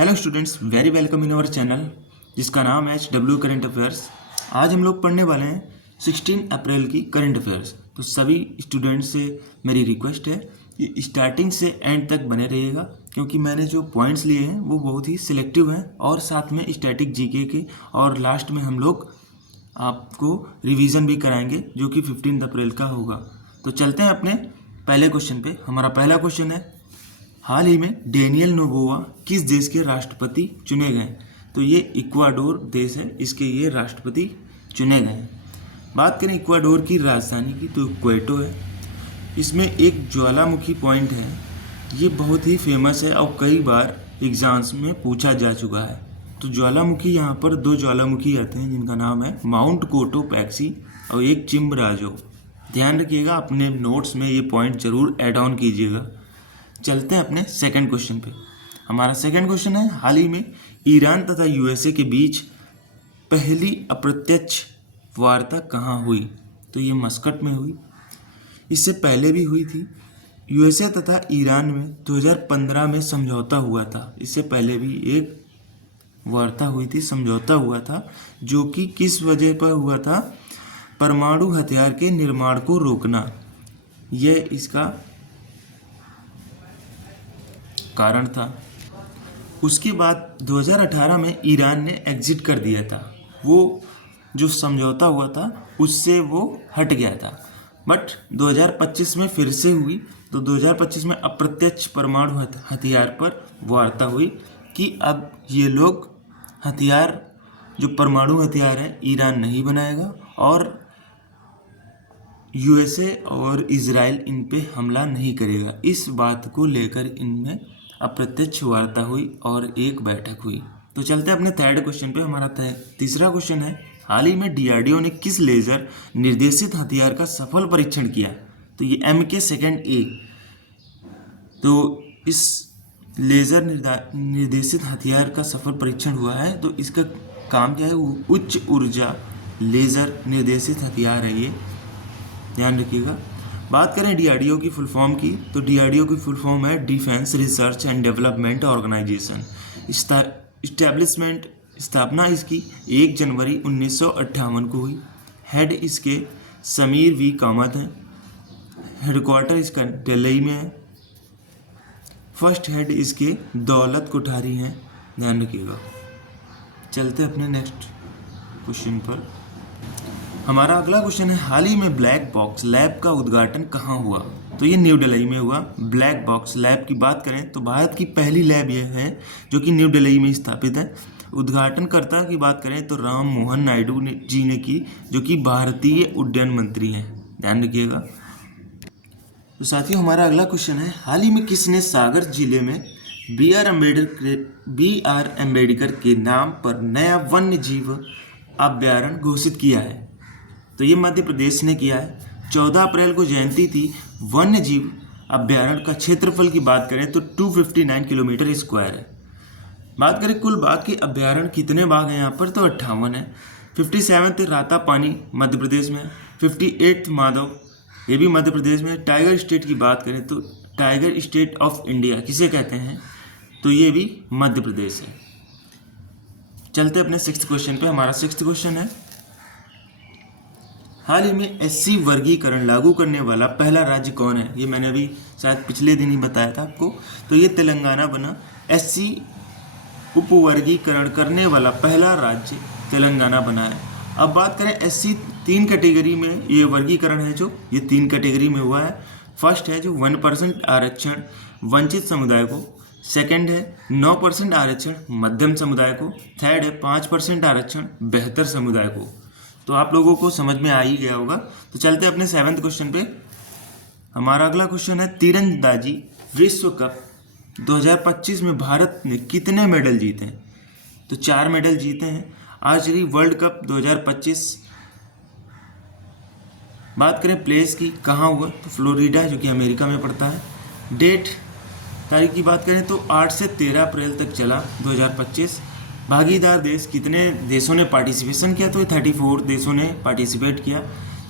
Hello students, very welcome in our channel जिसका नाम है HW करंट अफेयर्स। आज हम लोग पढ़ने वाले हैं 16 अप्रैल की करंट अफेयर्स। तो सभी स्टूडेंट्स से मेरी रिक्वेस्ट है कि स्टार्टिंग से एंड तक बने रहिएगा, क्योंकि मैंने जो पॉइंट्स लिए हैं वो बहुत ही सिलेक्टिव हैं और साथ में स्टैटिक जीके के, और लास्ट में हम लोग आपको रिवीजन भी कराएंगे जो कि 15 अप्रैल का होगा। तो चलते हैं अपने पहले क्वेश्चन पे। हमारा पहला क्वेश्चन है, हाल ही में डेनियल नोबोआ किस देश के राष्ट्रपति चुने गए? तो ये इक्वाडोर देश है, इसके ये राष्ट्रपति चुने गए हैं। बात करें इक्वाडोर की राजधानी की तो क्वेटो है। इसमें एक ज्वालामुखी पॉइंट है, ये बहुत ही फेमस है और कई बार एग्जाम्स में पूछा जा चुका है। तो ज्वालामुखी, यहाँ पर दो ज्वालामुखी आते हैं जिनका नाम है माउंट कोटोपैक्सी और एक चिम्बराजो। ध्यान रखिएगा, अपने नोट्स में ये पॉइंट जरूर ऐड ऑन कीजिएगा। चलते हैं अपने सेकंड क्वेश्चन पे। हमारा सेकंड क्वेश्चन है, हाल ही में ईरान तथा यूएसए के बीच पहली अप्रत्यक्ष वार्ता कहाँ हुई? तो ये मस्कट में हुई। इससे पहले भी हुई थी। यूएसए तथा ईरान में 2015 में समझौता हुआ था। इससे पहले भी एक वार्ता हुई थी, समझौता हुआ था, जो कि किस वजह पर हुआ था? परमाणु हथियार के निर्माण को रोकना, यह इसका कारण था। उसके बाद 2018 में ईरान ने एग्जिट कर दिया था। वो जो समझौता हुआ था उससे वो हट गया था। बट 2025 में फिर से हुई। तो 2025 में अप्रत्यक्ष परमाणु हथियार पर वार्ता हुई कि अब ये लोग हथियार, जो परमाणु हथियार है, ईरान नहीं बनाएगा और यूएसए और इजराइल इन पे हमला नहीं करेगा। इस बात को लेकर इनमें अप्रत्यक्ष वार्ता हुई और एक बैठक हुई। तो चलते हैं अपने थर्ड क्वेश्चन पे। हमारा तीसरा क्वेश्चन है, हाल ही में डीआरडीओ ने किस लेजर निर्देशित हथियार का सफल परीक्षण किया? तो ये MK2A। तो इस लेजर निर्देशित हथियार का सफल परीक्षण हुआ है। तो इसका काम क्या है? उच्च ऊर्जा लेजर निर्देशित हथियार है ये, ध्यान रखिएगा। बात करें डीआरडीओ की फुल फॉर्म की, तो डीआरडीओ की फुल फॉर्म है defence research and development organisation. स्थापना इसकी 1 जनवरी 1958 को हुई। हेड इसके समीर वी कामत हैं। हेडक्वार्टर इसका दिल्ली में है। फर्स्ट हेड इसके दौलत कोठारी हैं, ध्यान रखिएगा। चलते अपने नेक्स्ट क्वेश्चन पर। हमारा अगला क्वेश्चन है, हाल ही में ब्लैक बॉक्स लैब का उद्घाटन कहाँ हुआ? तो ये न्यू दिल्ली में हुआ। ब्लैक बॉक्स लैब की बात करें तो भारत की पहली लैब यह है जो कि न्यू दिल्ली में स्थापित है। उद्घाटनकर्ता की बात करें तो राम मोहन नायडू जी ने की, जो कि भारतीय उड्डयन मंत्री हैं, ध्यान रखिएगा। तो साथियों, हमारा अगला क्वेश्चन है, हाल ही में किसने सागर जिले में BR अम्बेडकर के नाम पर नया वन्य जीव अभ्यारण्य घोषित किया है? तो ये मध्य प्रदेश ने किया है। 14 अप्रैल को जयंती थी। वन्य जीव अभ्यारण्य का क्षेत्रफल की बात करें तो 259 किलोमीटर स्क्वायर है। बात करें कुल बाघ के अभ्यारण्य कितने बाघ हैं यहाँ पर? तो 58 है। 57 रातापानी मध्य प्रदेश में, 58 माधव, ये भी मध्य प्रदेश में। टाइगर स्टेट की बात करें तो टाइगर स्टेट ऑफ इंडिया किसे कहते हैं? तो ये भी मध्य प्रदेश है। चलते अपने सिक्स्थ क्वेश्चन पे। हमारा सिक्स्थ क्वेश्चन है, हाल ही में SC वर्गीकरण लागू करने वाला पहला राज्य कौन है? ये मैंने अभी शायद पिछले दिन ही बताया था आपको। तो ये तेलंगाना बना। SC उपवर्गीकरण करने वाला पहला राज्य तेलंगाना बना है। अब बात करें SC 3 कैटेगरी में ये वर्गीकरण है, जो ये 3 कैटेगरी में हुआ है। फर्स्ट है जो 1% आरक्षण वंचित समुदाय को, सेकंड है 9% आरक्षण मध्यम समुदाय को, थर्ड है 5% आरक्षण बेहतर समुदाय को। तो आप लोगों को समझ में आ ही गया होगा। तो चलते अपने 7वें क्वेश्चन पे। हमारा अगला क्वेश्चन है, तीरंदाजी विश्व कप 2025 में भारत ने कितने मेडल जीते हैं? तो 4 मेडल जीते हैं। आर्चरी वर्ल्ड कप 2025, बात करें प्लेस की, कहाँ हुआ? तो फ्लोरिडा, जो कि अमेरिका में पड़ता है। डेट तारीख की बात करें तो 8 से 13 अप्रैल तक चला 2025। भागीदार देश, कितने देशों ने पार्टिसिपेशन किया? तो 34 देशों ने पार्टिसिपेट किया।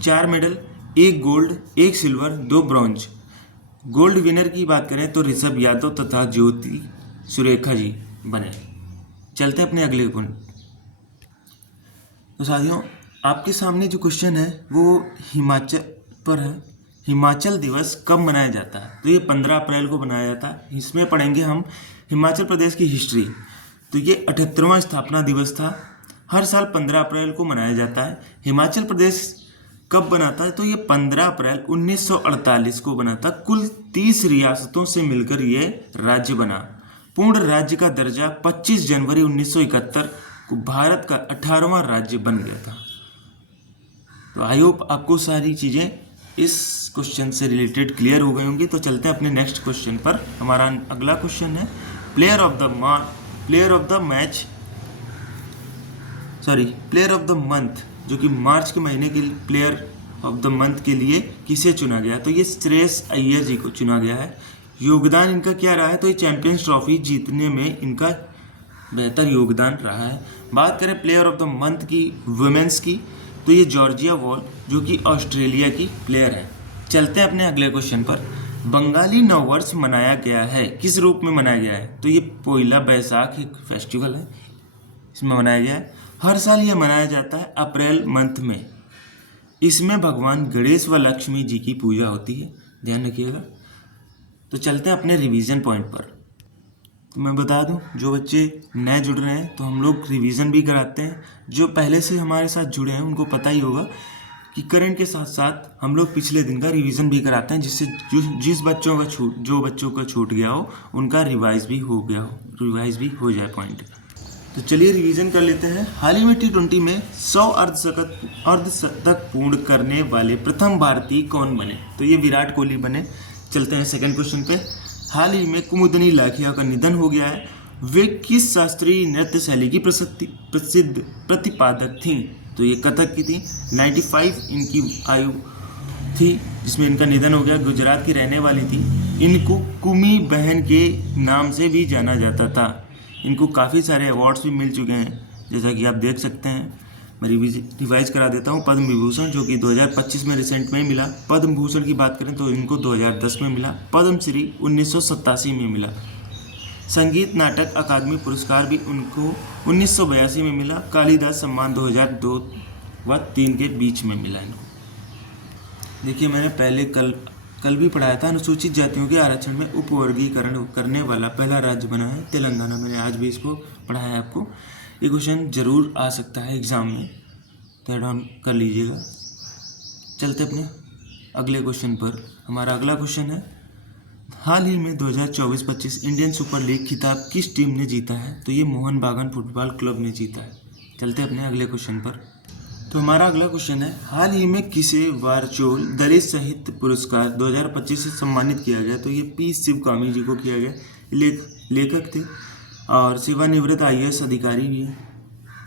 4 medal, 1 gold, 1 silver, 2 bronze. Gold winner की बात करें तो ऋषभ यादव तथा ज्योति सुरेखा जी। बने। चलते हैं अपने अगले पॉइंट। तो साथियों, आपके सामने जो क्वेश्चन है वो हिमाचल पर है। हिमाचल दिवस कब मनाया जाता है? तो ये 15 अप्रैल को मनाया जाता है। इसमें पढ़ेंगे हम हिमाचल प्रदेश की हिस्ट्री। तो ये 78वां स्थापना दिवस था। हर साल 15 अप्रैल को मनाया जाता है। हिमाचल प्रदेश कब बना था? तो ये 15 अप्रैल 1948 को बना था। कुल 30 रियासतों से मिलकर ये राज्य बना। पूर्ण राज्य का दर्जा 25 जनवरी 1971 को भारत का 18वां राज्य बन गया था। तो आई होप आपको सारी चीज़ें इस क्वेश्चन से रिलेटेड क्लियर हो गई होंगी। तो चलते हैं अपने नेक्स्ट क्वेश्चन पर। हमारा अगला क्वेश्चन है प्लेयर ऑफ द मंथ, जो कि मार्च के महीने के प्लेयर ऑफ द मंथ के लिए किसे चुना गया? तो ये श्रेयस अय्यर जी को चुना गया है। योगदान इनका क्या रहा है? तो ये चैंपियंस ट्रॉफी जीतने में इनका बेहतर योगदान रहा है। बात करें प्लेयर ऑफ द मंथ की वुमेन्स की, तो ये जॉर्जिया वॉल, जो कि ऑस्ट्रेलिया की प्लेयर है। चलते हैं अपने अगले क्वेश्चन पर। बंगाली नववर्ष मनाया गया है, किस रूप में मनाया गया है? तो ये पोइला बैसाख एक फेस्टिवल है, इसमें मनाया गया है। हर साल ये मनाया जाता है अप्रैल मंथ में। इसमें भगवान गणेश व लक्ष्मी जी की पूजा होती है, ध्यान रखिएगा। तो चलते हैं अपने रिवीजन पॉइंट पर। तो मैं बता दूं, जो बच्चे नए जुड़ रहे हैं तो हम लोग रिवीजन भी कराते हैं। जो पहले से हमारे साथ जुड़े हैं उनको पता ही होगा कि करंट के साथ साथ हम लोग पिछले दिन का रिवीजन भी कराते हैं, जिससे जो बच्चों का छूट गया हो उनका रिवाइज भी हो जाए पॉइंट। तो चलिए रिवीजन कर लेते हैं। हाल ही में T20 में 100 अर्धशतक पूर्ण करने वाले प्रथम भारतीय कौन बने? तो ये विराट कोहली बने। चलते हैं सेकंड क्वेश्चन पे। हाल ही में कुमुदनी लाखिया का निधन हो गया है। वे किस शास्त्रीय नृत्य शैली की प्रसिद्ध प्रतिपादक थीं? तो ये कथक की थी। 95 इनकी आयु थी जिसमें इनका निधन हो गया। गुजरात की रहने वाली थी। इनको कुमी बहन के नाम से भी जाना जाता था। इनको काफ़ी सारे अवार्ड्स भी मिल चुके हैं, जैसा कि आप देख सकते हैं। मैं रिवाइज करा देता हूँ। पद्म विभूषण, जो कि 2025 में रिसेंट में मिला। पद्म भूषण की बात करें तो इनको 2010 में मिला। पद्मश्री 1987 में मिला। संगीत नाटक अकादमी पुरस्कार भी उनको 1982 में मिला। कालिदास सम्मान 2002 व 2003 के बीच में मिला इनको। देखिए, मैंने पहले कल भी पढ़ाया था, अनुसूचित जातियों के आरक्षण में उपवर्गीकरण करने वाला पहला राज्य बना है तेलंगाना। मैंने आज भी इसको पढ़ाया है आपको। ये क्वेश्चन जरूर आ सकता है एग्जाम में, तो एड ऑन कर लीजिएगा। चलते अपने अगले क्वेश्चन पर। हमारा अगला क्वेश्चन है, हाल ही में 2024-25 इंडियन सुपर लीग खिताब किस टीम ने जीता है? तो ये मोहन बागान फुटबॉल क्लब ने जीता है। चलते अपने अगले क्वेश्चन पर। तो हमारा अगला क्वेश्चन है, हाल ही में किसे वारचोल दलित साहित्य पुरस्कार 2025 से सम्मानित किया गया? तो ये पी शिवकामी जी को किया गया। लेखक थे और सेवानिवृत्त IAS अधिकारी भी हैं।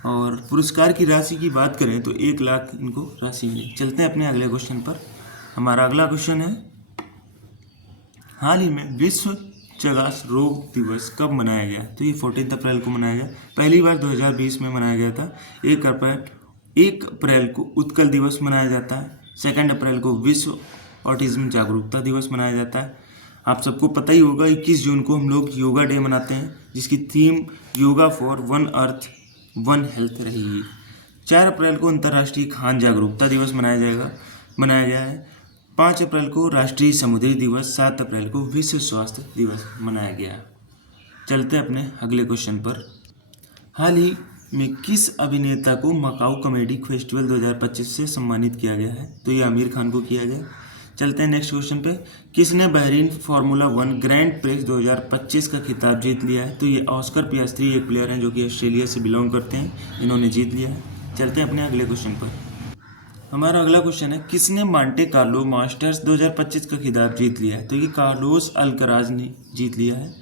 और पुरस्कार की राशि की बात करें तो 1 लाख इनको राशि मिली। चलते हैं अपने अगले क्वेश्चन पर। हमारा अगला क्वेश्चन है, हाल ही में विश्व चगास रोग दिवस कब मनाया गया? तो ये 14 अप्रैल को मनाया गया। पहली बार 2020 में मनाया गया था। 1 अप्रैल को उत्कल दिवस मनाया जाता है। 2 अप्रैल को विश्व ऑटिज्म जागरूकता दिवस मनाया जाता है। आप सबको पता ही होगा 21 जून को हम लोग योगा डे मनाते हैं, जिसकी theme yoga for one earth one health रहेगी। 4 अप्रैल को अंतर्राष्ट्रीय खान जागरूकता दिवस मनाया गया है। 5 अप्रैल को राष्ट्रीय समुद्री दिवस। 7 अप्रैल को विश्व स्वास्थ्य दिवस मनाया गया। चलते अपने अगले क्वेश्चन पर। हाल ही में किस अभिनेता को मकाऊ कॉमेडी फेस्टिवल 2025 से सम्मानित किया गया है? तो ये आमिर खान को किया गया। चलते हैं नेक्स्ट क्वेश्चन पे। किसने बहरीन फार्मूला 1 ग्रैंड प्रिक्स 2025 का खिताब जीत लिया है? तो ये ऑस्कर पियास्त्री एक प्लेयर हैं जो कि ऑस्ट्रेलिया से बिलोंग करते हैं, इन्होंने जीत लिया है। चलते हैं अपने अगले क्वेश्चन पर। हमारा अगला क्वेश्चन है, किसने मांटे कार्लो मास्टर्स 2025 का खिताब जीत लिया है? तो ये कार्लोस अल्कराज ने जीत लिया है।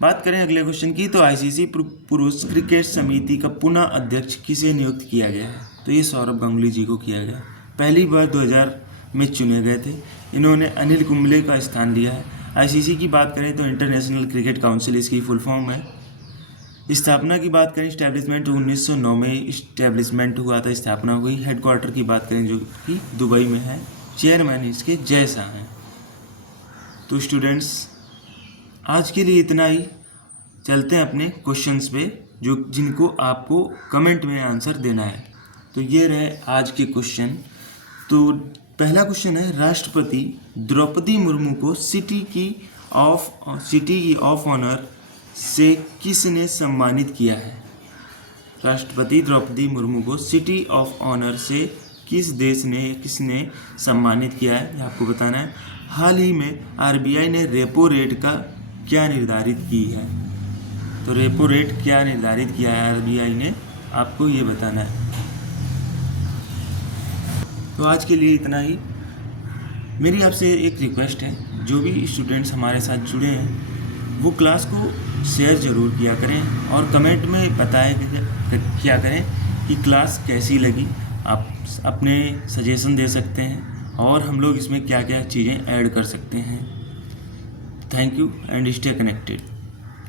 बात करें अगले क्वेश्चन की, तो ICC पुरुष क्रिकेट समिति का पुनः अध्यक्ष किसे नियुक्त किया गया है? तो ये सौरभ गांगुली जी को किया गया। पहली बार 2000 में चुने गए थे। इन्होंने अनिल कुंबले का स्थान लिया है। ICC की बात करें तो इंटरनेशनल क्रिकेट काउंसिल इसकी फुल फॉर्म है। स्थापना की बात करें, इस्टेब्लिशमेंट 1909 में इस्टेब्लिशमेंट हुआ था, स्थापना हुई। हेडक्वार्टर की बात करें जो कि दुबई में है। चेयरमैन इसके जय शाह हैं। तो स्टूडेंट्स, आज के लिए इतना ही। चलते हैं अपने क्वेश्चंस पे जो जिनको आपको कमेंट में आंसर देना है। तो ये रहे आज के क्वेश्चन। तो पहला क्वेश्चन है, राष्ट्रपति द्रौपदी मुर्मू को सिटी ऑफ ऑनर से किसने सम्मानित किया है? राष्ट्रपति द्रौपदी मुर्मू को सिटी ऑफ ऑनर से किसने सम्मानित किया है, ये आपको बताना है। हाल ही में आरबीआई ने रेपो रेट का क्या निर्धारित की है? तो रेपो रेट क्या निर्धारित किया है आरबीआई ने, आपको ये बताना है। तो आज के लिए इतना ही। मेरी आपसे एक रिक्वेस्ट है, जो भी स्टूडेंट्स हमारे साथ जुड़े हैं वो क्लास को शेयर ज़रूर किया करें और कमेंट में बताएं क्या करें कि क्लास कैसी लगी। आप अपने सजेशन दे सकते हैं और हम लोग इसमें क्या क्या चीज़ें ऐड कर सकते हैं। Thank you and stay connected.